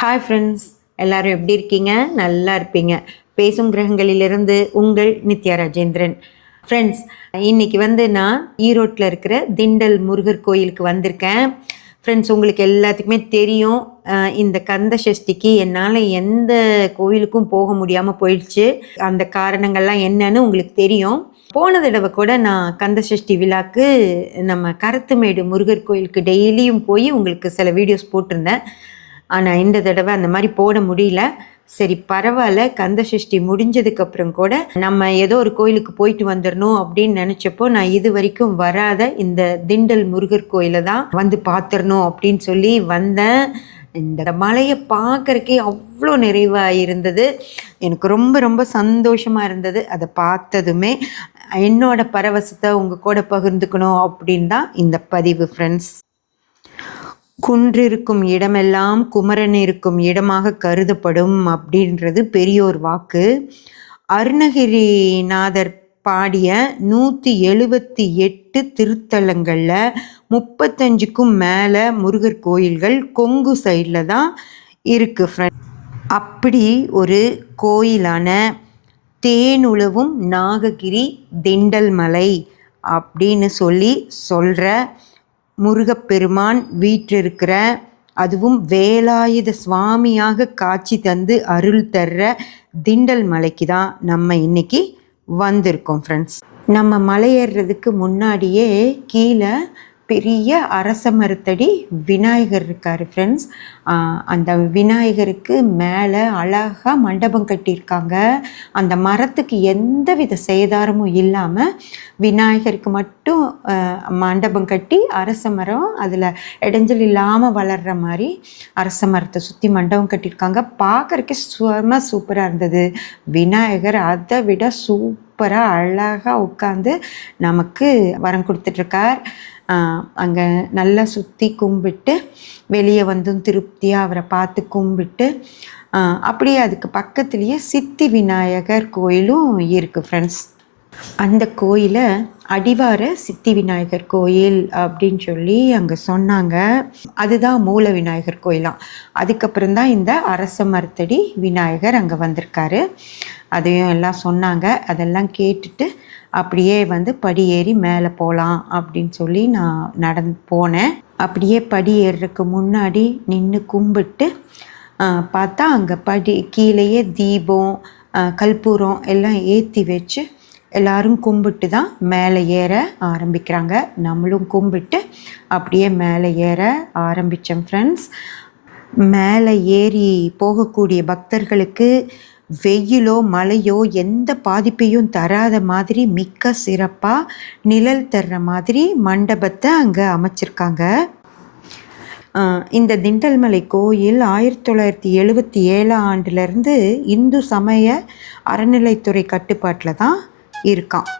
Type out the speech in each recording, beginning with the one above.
Hi friends எல்லாரும் எப்படி இருக்கீங்க? நல்லா இருப்பீங்க. பேசும் கிரகங்களிலிருந்து உங்கள் நித்யா ராஜேந்திரன். ஃப்ரெண்ட்ஸ் இன்னைக்கு வந்து நான் ஈரோட்டில் இருக்கிற திண்டல் முருகர் கோயிலுக்கு வந்திருக்கேன். ஃப்ரெண்ட்ஸ் உங்களுக்கு எல்லாத்துக்குமே தெரியும் இந்த கந்த சஷ்டிக்கு என்னால் எந்த கோயிலுக்கும் போக முடியாமல் போயிடுச்சு. அந்த காரணங்கள்லாம் என்னன்னு உங்களுக்கு தெரியும். போன தடவை கூட நான் கந்த சஷ்டி விழாக்கு நம்ம கருத்துமேடு முருகர் கோயிலுக்கு டெய்லியும் போய் உங்களுக்கு சில வீடியோஸ் போட்டிருந்தேன். ஆனால் இந்த தடவை அந்த மாதிரி போட முடியல. சரி பரவாயில்ல. கந்த சஷ்டி முடிஞ்சதுக்கப்புறம் கூட நம்ம ஏதோ ஒரு கோயிலுக்கு போயிட்டு வந்துடணும் அப்படின்னு நினச்சப்போ நான் இது வரைக்கும் வராத இந்த திண்டல் முருகர் கோயிலை தான் வந்து பார்த்துடணும் அப்படின்னு சொல்லி வந்தேன். இந்த மலையை பார்க்கறக்கே அவ்வளோ நிறைவாக இருந்தது. எனக்கு ரொம்ப ரொம்ப சந்தோஷமாக இருந்தது அதை பார்த்ததுமே. என்னோட பரவசத்தை உங்கள் கூட பகிர்ந்துக்கணும் அப்படின்னு தான் இந்த பதிவு ஃப்ரெண்ட்ஸ் குன்றிருக்கும் இடமெல்லாம் குமரன் இருக்கும் இடமாக கருதப்படும் அப்படின்றது பெரியோர் வாக்கு. அருணகிரிநாதர் பாடிய நூற்றி எழுபத்தி எட்டு திருத்தலங்களில் முப்பத்தஞ்சுக்கும் மேலே முருகர் கோயில்கள் கொங்கு சைடில் தான் இருக்குது ஃப்ரெண்ட் அப்படி ஒரு கோயிலான தேனுழவும் நாககிரி திண்டல் மலை அப்படின்னு சொல்லி சொல்கிற முருகப்பெருமான் வீற்றிருக்கிற அதுவும் வேலாயுத சுவாமியாக காட்சி தந்து அருள் தர்ற திண்டல் மலைக்கு தான் நம்ம இன்னைக்கு வந்திருக்கோம் ஃப்ரெண்ட்ஸ் நம்ம மலை ஏறுறதுக்கு முன்னாடியே கீழே பெரிய அரச மரத்தடி விநாயகர் இருக்கார் ஃப்ரெண்ட்ஸ் அந்த விநாயகருக்கு மேலே அழகாக மண்டபம் கட்டியிருக்காங்க. அந்த மரத்துக்கு எந்த வித சேதாரமும் இல்லாமல் விநாயகருக்கு மட்டும் மண்டபம் கட்டி அரச மரம் அதில் இடைஞ்சல் இல்லாமல் வளர்கிற மாதிரி அரச மரத்தை சுற்றி மண்டபம் கட்டியிருக்காங்க. பார்க்குறக்கே சும சூப்பராக இருந்தது. விநாயகர் அதை விட சூப்பராக அழகாக உட்காந்து நமக்கு வரம் கொடுத்துட்ருக்கார் அங்கே நல்லா சுற்றி கும்பிட்டு வெளியே வந்தும் திருப்தியாக அவரை பார்த்து கும்பிட்டு அப்படியே அதுக்கு பக்கத்துலேயே சித்தி விநாயகர் கோயிலும் இருக்குது ஃப்ரெண்ட்ஸ் அந்த கோயிலை அடிவார சித்தி விநாயகர் கோயில் அப்படின்னு சொல்லி அங்கே சொன்னாங்க. அதுதான் மூல விநாயகர் கோயிலாம் அதுக்கப்புறம் தான் இந்த அரச மரத்தடி விநாயகர் அங்கே வந்திருக்காரு. அதையும் எல்லாம் சொன்னாங்க. அதெல்லாம் கேட்டுட்டு அப்படியே வந்து படி ஏறி மேலே போகலாம் அப்படின்னு சொல்லி நான் நடந்து போனேன். அப்படியே படி ஏறுறதுக்கு முன்னாடி நின்று கும்பிட்டு பார்த்தா அங்கே படி கீழேயே தீபம் கற்பூரம் எல்லாம் ஏற்றி வச்சு எல்லாரும் கும்பிட்டு தான் மேலே ஏற ஆரம்பிக்கிறாங்க. நம்மளும் கும்பிட்டு அப்படியே மேலே ஏற ஆரம்பித்தோம் ஃப்ரெண்ட்ஸ் மேலே ஏறி போகக்கூடிய பக்தர்களுக்கு வெயிலோ மழையோ எந்த பாதிப்பையும் தராத மாதிரி மிக்க சிறப்பாக நிழல் தர்ற மாதிரி மண்டபத்தை அங்கே அமைச்சிருக்காங்க. இந்த திண்டல்மலை கோயில் ஆயிரத்தி தொள்ளாயிரத்தி எழுபத்தி ஏழாம் ஆண்டுலேருந்து இந்து சமய அறநிலைத்துறை கட்டுப்பாட்டில் தான் இருக்கான்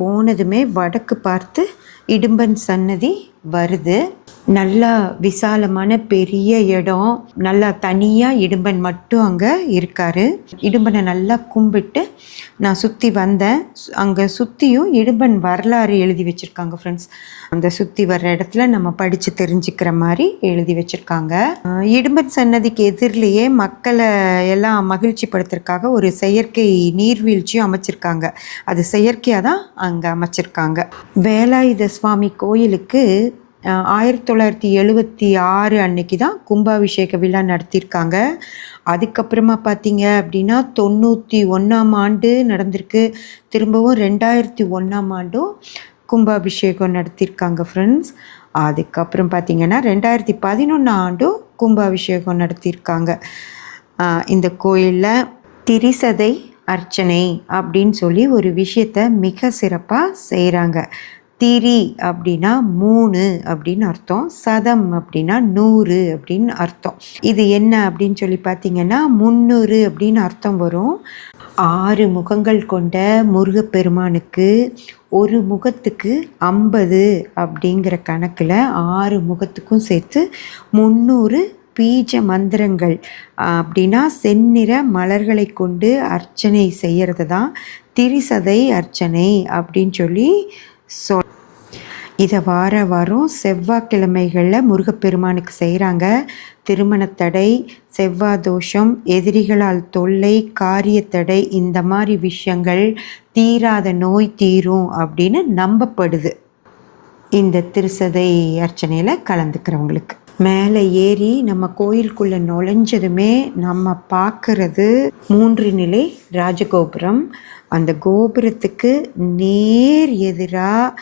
போனதுமே வடக்கு பார்த்து இடும்பன் சன்னதி வருது. நல்லா விசாலமான பெரிய இடம். நல்லா தனியாக இடும்பன் மட்டும் அங்கே இருக்காரு. இடும்பனை நல்லா கும்பிட்டு நான் சுற்றி வந்தேன். அங்கே சுற்றியும் இடும்பன் வரலாறு எழுதி வச்சுருக்காங்க ஃப்ரெண்ட்ஸ் அந்த சுற்றி வர்ற இடத்துல நம்ம படித்து தெரிஞ்சுக்கிற மாதிரி எழுதி வச்சுருக்காங்க. இடும்பன் சன்னதிக்கு எதிரிலேயே மக்களை எல்லாம் மகிழ்ச்சிப்படுத்துறதுக்காக ஒரு செயற்கை நீர்வீழ்ச்சியும் அமைச்சிருக்காங்க. அது செயற்கையாக தான் அங்கே அமைச்சிருக்காங்க. வேலாயுத சுவாமி கோயிலுக்கு ஆயிரத்தி தொள்ளாயிரத்தி எழுபத்தி ஆறு அன்னைக்கு தான் கும்பாபிஷேக விழா நடத்தியிருக்காங்க அதுக்கப்புறமா பார்த்தீங்க அப்படின்னா தொண்ணூற்றி ஒன்றாம் ஆண்டு நடந்திருக்கு. திரும்பவும் ரெண்டாயிரத்தி ஒன்றாம் ஆண்டும் கும்பாபிஷேகம் நடத்தியிருக்காங்க ஃப்ரெண்ட்ஸ் அதுக்கப்புறம் பார்த்தீங்கன்னா ரெண்டாயிரத்தி பதினொன்றாம் ஆண்டும் கும்பாபிஷேகம் நடத்தியிருக்காங்க இந்த கோயிலில் திரிசதை அர்ச்சனை அப்படின்னு சொல்லி ஒரு விஷயத்தை மிக சிறப்பாக செய்கிறாங்க திரி அப்படின்னா மூணு அப்படின்னு அர்த்தம். சதம் அப்படின்னா நூறு அப்படின்னு அர்த்தம். இது என்ன அப்படின்னு சொல்லி பார்த்தீங்கன்னா முந்நூறு அப்படின்னு அர்த்தம் வரும். ஆறு முகங்கள் கொண்ட முருகப்பெருமானுக்கு ஒரு முகத்துக்கு ஐம்பது அப்படிங்கிற கணக்கில் ஆறு முகத்துக்கும் சேர்த்து முந்நூறு பீஜ மந்திரங்கள். அப்படின்னா செந்நிற மலர்களை கொண்டு அர்ச்சனை செய்கிறது தான் திரிசதை அர்ச்சனை அப்படின்னு சொல்லி சொல் இதை வார வாரம் செவ்வாய்க்கிழமைகளில் முருகப்பெருமானுக்கு செய்கிறாங்க திருமணத்தடை செவ்வாய் தோஷம் எதிரிகளால் தொல்லை காரியத்தடை இந்த மாதிரி விஷயங்கள் தீராத நோய் தீரும் அப்படின்னு நம்பப்படுது. இந்த திருசதை அர்ச்சனையில் கலந்துக்கிறவங்களுக்கு. மேலே ஏறி நம்ம கோயிலுக்குள்ளே நுழைஞ்சதுமே நம்ம பார்க்கறது மூன்று நிலை ராஜகோபுரம். அந்த கோபுரத்துக்கு நேர் எதிராக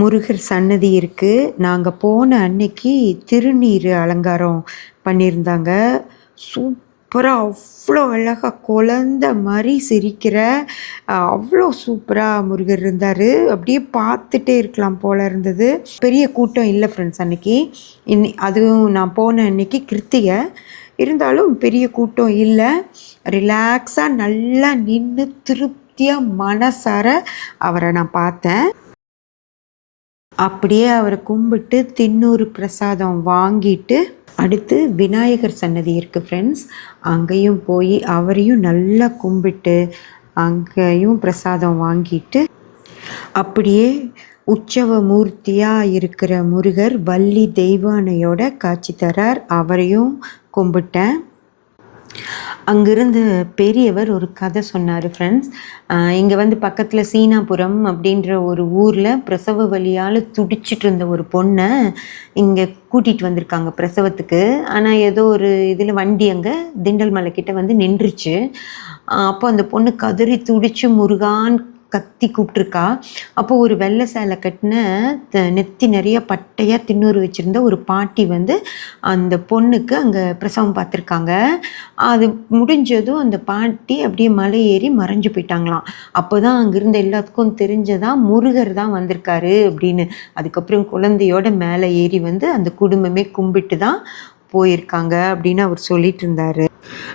முருகர் சன்னதி இருக்குது நாங்கள் போன அன்னைக்கு திருநீர் அலங்காரம் பண்ணியிருந்தாங்க. சூப்பராக அவ்வளோ அழகாக குழந்த மாதிரி சிரிக்கிற அவ்வளோ சூப்பராக முருகர் இருந்தார். அப்படியே பார்த்துட்டே இருக்கலாம் போல் இருந்தது. பெரிய கூட்டம் இல்லை ஃப்ரெண்ட்ஸ் அன்னைக்கு. இன்னி அதுவும் நான் போன அன்னைக்கு கிருத்திகை. இருந்தாலும் பெரிய கூட்டம் இல்லை. ரிலாக்ஸாக நல்லா நின்று சத்தியம் மனசார அவரை நான் பார்த்தேன். அப்படியே அவரை கும்பிட்டு தின்னூறு பிரசாதம் வாங்கிட்டு அடுத்து விநாயகர் சன்னதி இருக்குது ஃப்ரெண்ட்ஸ் அங்கேயும் போய் அவரையும் நல்லா கும்பிட்டு அங்கேயும் பிரசாதம் வாங்கிட்டு அப்படியே உற்சவ மூர்த்தியாக இருக்கிற முருகர் வள்ளி தெய்வானையோட காட்சி தரார். அவரையும் கும்பிட்டேன். அங்கிருந்து பெரியவர் ஒரு கதை சொன்னார் ஃப்ரெண்ட்ஸ் இங்கே வந்து பக்கத்தில் சீனாபுரம் அப்படின்ற ஒரு ஊரில் பிரசவ வழியால் துடிச்சிட்டு இருந்த ஒரு பொண்ணை இங்கே கூட்டிகிட்டு வந்திருக்காங்க பிரசவத்துக்கு. ஆனால் ஏதோ ஒரு இதில் வண்டி அங்கே திண்டல் மலை வந்து நின்றுச்சு. அப்போ அந்த பொண்ணு கதறி துடிச்சு முருகான் கத்தி கூப்பிட்ருக்கா அப்போது ஒரு வெள்ளை சேலை கட்டின நெத்தி நிறைய பட்டையாக தின்னூறு வச்சுருந்த ஒரு பாட்டி வந்து அந்த பொண்ணுக்கு அங்கே பிரசவம் பார்த்துருக்காங்க. அது முடிஞ்சதும் அந்த பாட்டி அப்படியே மலை ஏறி மறைஞ்சு போயிட்டாங்களாம். அப்போ தான் அங்கேருந்து எல்லாத்துக்கும் தெரிஞ்சதான் முருகர் தான் வந்திருக்காரு அப்படின்னு. அதுக்கப்புறம் குழந்தையோட மேலே ஏறி வந்து அந்த குடும்பமே கும்பிட்டு தான் போயிருக்காங்க அப்படின்னு அவர் சொல்லிட்டு இருந்தார்.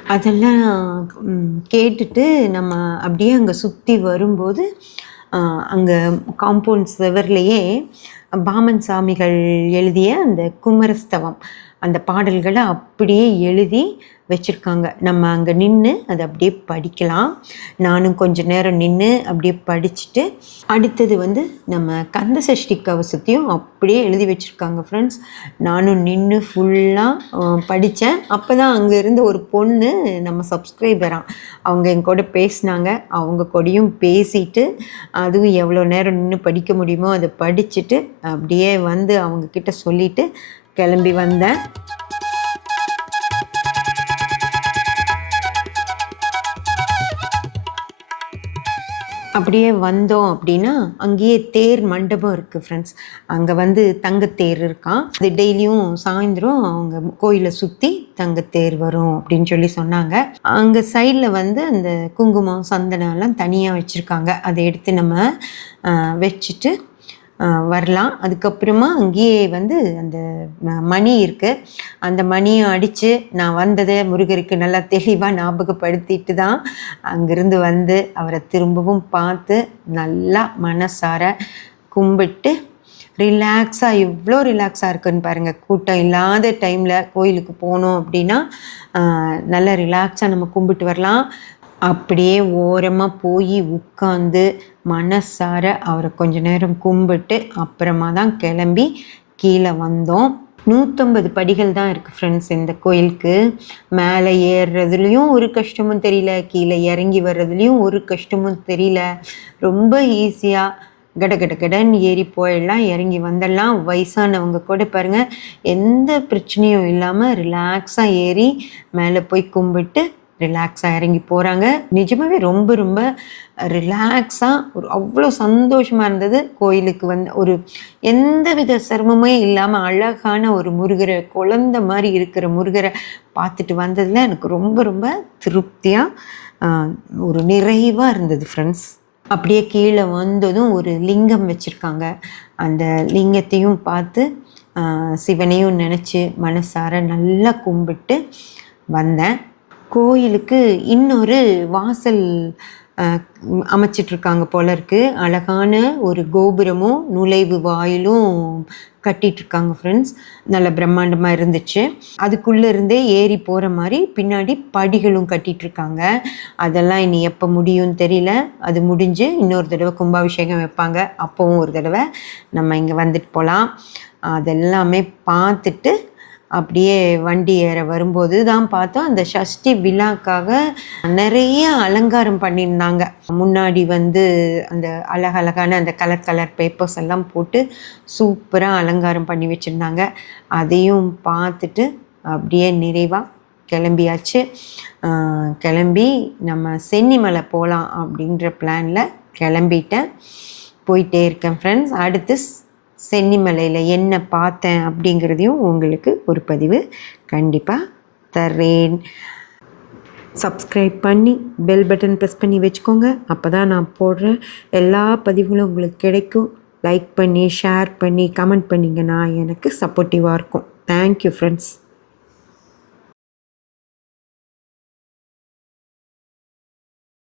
அதெல்லாம் கேட்டுட்டு நம்ம அப்படியே அங்கே சுற்றி வரும்போது அங்கே காம்பவுண்ட் செவர்லேயே பாமன் சாமிகள் எழுதிய அந்த குமரஸ்தவம் அந்த பாடல்களை அப்படியே எழுதி வச்சுருக்காங்க. நம்ம அங்கே நின்று அதை அப்படியே படிக்கலாம். நானும் கொஞ்ச நேரம் நின்று அப்படியே படிச்சுட்டு அடுத்தது வந்து நம்ம கந்த சஷ்டி கவசத்தையும் அப்படியே எழுதி வச்சுருக்காங்க ஃப்ரெண்ட்ஸ் நானும் நின்று ஃபுல்லாக படித்தேன் அப்போ தான் அங்கே இருந்த ஒரு பொண்ணு நம்ம சப்ஸ்கிரைபராக அவங்க என் கூட பேசினாங்க. அவங்க கூடயும் பேசிட்டு அதுவும் எவ்வளோ நேரம் நின்று படிக்க முடியுமோ அதை படிச்சுட்டு அப்படியே வந்து அவங்கக்கிட்ட சொல்லிவிட்டு கிளம்பி வந்தேன். அப்படியே வந்தோம் அப்படின்னா அங்கேயே தேர் மண்டபம் இருக்குது ஃப்ரெண்ட்ஸ் அங்கே வந்து தங்கத்தேர் இருக்கான். அது டெய்லியும் சாயந்தரம் அவங்க கோயிலை சுற்றி தங்கத்தேர் வரும் அப்படின்னு சொல்லி சொன்னாங்க. அங்கே சைடில் வந்து அந்த குங்குமம் சந்தனம் எல்லாம் தனியாக வச்சுருக்காங்க. அதை எடுத்து நம்ம வச்சுட்டு வரலாம். அதுக்கப்புறமா அங்கேயே வந்து அந்த மணி இருக்குது அந்த மணியை அடித்து நான் வந்ததை முருகருக்கு நல்லா தெளிவாக ஞாபகப்படுத்திட்டு தான் அங்கேருந்து வந்து அவரை திரும்பவும் பார்த்து நல்லா மனசார கும்பிட்டு ரிலாக்ஸாக எவ்வளோ ரிலாக்ஸாக இருக்குன்னு பாருங்கள் கூட்டம் இல்லாத டைமில் கோயிலுக்கு போனோம் அப்படின்னா நல்லா ரிலாக்ஸாக நம்ம கும்பிட்டு வரலாம். அப்படியே ஓரமாக போய் உட்காந்து மனசார அவரை கொஞ்ச நேரம் கும்பிட்டு அப்புறமா தான் கிளம்பி கீழே வந்தோம். நூற்றம்பது படிகள் தான் இருக்குது ஃப்ரெண்ட்ஸ் இந்த கோயிலுக்கு. மேலே ஏறுறதுலேயும் ஒரு கஷ்டமும் தெரியல கீழே இறங்கி வர்றதுலேயும் ஒரு கஷ்டமும் தெரியல. ரொம்ப ஈஸியாக கட கட கடன் ஏறி போயிடலாம் இறங்கி வந்துடலாம் வயசானவங்க கூட பாருங்கள் எந்த பிரச்சனையும் இல்லாமல் ரிலாக்ஸாக ஏறி மேலே போய் கும்பிட்டு ரிலாக்ஸாக இறங்கி போகிறாங்க நிஜமாகவே ரொம்ப ரொம்ப ரிலாக்ஸாக ஒரு அவ்வளோ சந்தோஷமாக இருந்தது. கோயிலுக்கு வந்து ஒரு எந்த வித சிரமமே இல்லாமல் அழகான ஒரு முருகரை குழந்த மாதிரி இருக்கிற முருகரை பார்த்துட்டு வந்ததில் எனக்கு ரொம்ப ரொம்ப திருப்தியாக ஒரு நிறைவாக இருந்தது ஃப்ரெண்ட்ஸ் அப்படியே கீழே வந்ததும் ஒரு லிங்கம் வச்சுருக்காங்க. அந்த லிங்கத்தையும் பார்த்து சிவனையும் நினச்சி மனசார நல்லா கும்பிட்டு வந்தேன். கோயிலுக்கு இன்னொரு வாசல் அமைச்சிட்ருக்காங்க போல இருக்குது அழகான ஒரு கோபுரமும் நுழைவு வாயிலும் கட்டிகிட்ருக்காங்க ஃப்ரெண்ட்ஸ் நல்ல பிரம்மாண்டமாக இருந்துச்சு. அதுக்குள்ளே இருந்தே ஏறி போகிற மாதிரி பின்னாடி படிகளும் கட்டிகிட்ருக்காங்க அதெல்லாம் இனி எப்போ முடியும்னு தெரியல. அது முடிஞ்சு இன்னொரு தடவை கும்பாபிஷேகம் வைப்பாங்க. அப்போவும் ஒரு தடவை நம்ம இங்கே வந்துட்டு போகலாம் அதெல்லாமே பார்த்துட்டு அப்படியே வண்டி ஏற வரும்போது தான் பார்த்தோம். அந்த சஷ்டி விழாக்காக நிறைய அலங்காரம் பண்ணியிருந்தாங்க. முன்னாடி வந்து அந்த அழகழகான அந்த கலர் கலர் பேப்பர்ஸ் எல்லாம் போட்டு சூப்பராக அலங்காரம் பண்ணி வச்சுருந்தாங்க. அதையும் பார்த்துட்டு அப்படியே நிறைவாக கிளம்பியாச்சு. கிளம்பி நம்ம சென்னிமலை போகலாம் அப்படின்ற பிளானில் கிளம்பிட்டேன். போயிட்டே இருக்கேன் ஃப்ரெண்ட்ஸ் அடுத்து சென்னிமலையில் என்ன பார்த்தேன் அப்படிங்கிறதையும் உங்களுக்கு ஒரு பதிவு கண்டிப்பாக தர்றேன். சப்ஸ்கிரைப் பண்ணி பெல் பட்டன் ப்ரெஸ் பண்ணி வச்சுக்கோங்க. அப்போ தான் நான் போடுற எல்லா பதிவுகளும் உங்களுக்கு கிடைக்கும். லைக் பண்ணி ஷேர் பண்ணி கமெண்ட் பண்ணிங்கன்னா எனக்கு சப்போர்ட்டிவாக இருக்கும். Thank you friends